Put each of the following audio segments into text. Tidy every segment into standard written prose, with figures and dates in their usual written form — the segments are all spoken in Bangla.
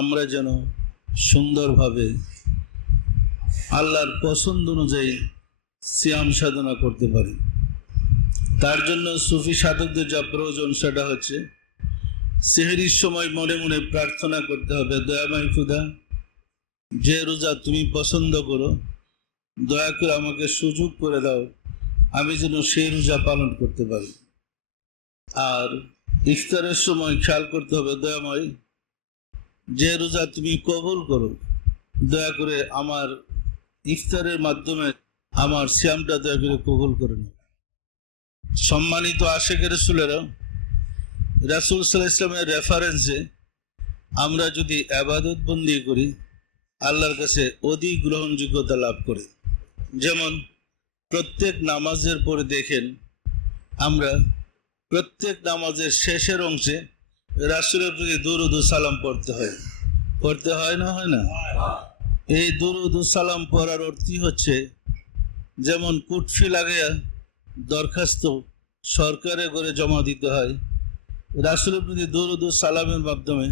আমরা যেন সুন্দরভাবে আল্লাহর পছন্দ অনুযায়ী সিয়াম সাধনা করতে পারি। তার জন্য সুফি সাধকদের যা প্রয়োজন সেটা হচ্ছে সেহরির সময় মনে মনে প্রার্থনা করতে হবে, দয়াময় খুদা, যে রোজা তুমি পছন্দ করো, দয়া করে আমাকে সুযোগ করে দাও, আমি যেন সেই রোজা পালন করতে পারি। আর ইফতারের সময় খেয়াল করতে হবে, দয়াময়, যে রোজা তুমি কবুল করো, দয়া করে আমার ইফতারের মাধ্যমে আমার সিয়ামটা দয়া করে কবুল করে নাও। সম্মানিত আশেকের রাসূলেরা, রাসূল সাল্লাল্লাহু আলাইহি ওয়াসাল্লামের রেফারেন্সে আমরা যদি ইবাদত বন্দি করি, আল্লাহর কাছে অধিক গ্রহণযোগ্যতা লাভ করে। যেমন প্রত্যেক নামাজের পরে দেখেন আমরা প্রত্যেক নামাজের শেষের অংশে রাসূলের প্রতি দুরূদ ও সালাম পড়তে হয় না? হয় না? এই দুরূদ ও সালাম পড়ার অর্থই হচ্ছে, যেমন কুটফি লাগাইয়া দরখাস্ত সরকারের ঘরে জমা দিতে হয়, রাসূলের প্রতি দুরূদ ও সালামের মাধ্যমে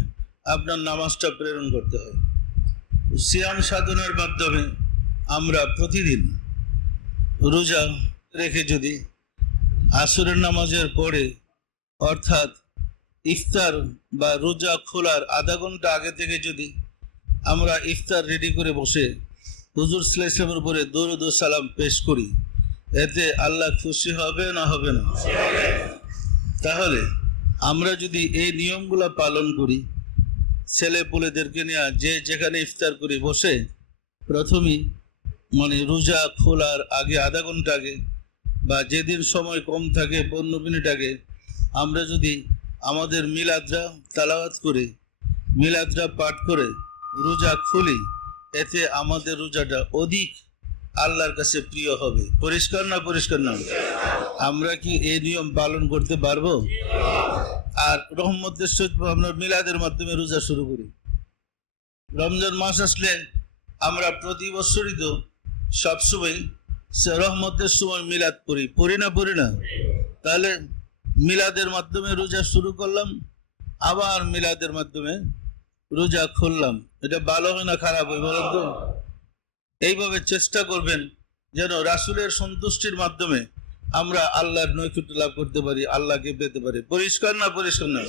আপনার নামাজটা প্রেরণ করতে হয়। সিয়াম সাধনার মাধ্যমে আমরা প্রতিদিন রোজা রেখে যদি আসরের নামাজের পরে, অর্থাৎ ইফতার বা রোজা খোলার আধা ঘন্টা আগে থেকে যদি আমরা ইফতার রেডি করে বসে হুজুর সাল্লাল্লাহু আলাইহি ওয়াসাল্লামের উপরে দরুদ ও সালাম পেশ করি, এতে আল্লাহ খুশি হবে না হবে না? তাহলে আমরা যদি এই নিয়মগুলো পালন করি, ছেলে পুলেদেরকে নিয়ে যে যেখানে ইফতার করি বসে প্রথমেই রোজা খোলার আগে আধা ঘন্টা আগে বা যেদিন সময় কম থাকে 15 মিনিট আগে আমরা যদি আমাদের মিলাদরা তালাওয়াত করে, মিলাদরা পাঠ করে রোজা খুলি, এতে আমাদের রোজাটা অধিক আল্লাহর কাছে প্রিয় হবে। পরিষ্কার না? পরিষ্কার না? আমরা কি এই নিয়ম পালন করতে পারবো? আর রহমতের সহিত আমরা মিলাদের মাধ্যমে রোজা শুরু করি। রমজান মাস আসলে আমরা প্রতি বছরই তো সবসময় রহমতের সময় মিলাদ পড়ি না? তাহলে মিলাদের মাধ্যমে রোজা শুরু করলাম, আবার মিলাদের মাধ্যমে রোজা খুললাম, এটা ভালো হয় না খারাপ হয় বলেন তো? এইভাবে চেষ্টা করবেন যেন রাসূলের সন্তুষ্টির মাধ্যমে আমরা আল্লাহর নৈকট্য লাভ করতে পারি, আল্লাহকে পেতে পারি। পরিষ্কার না? পরিষ্কার না?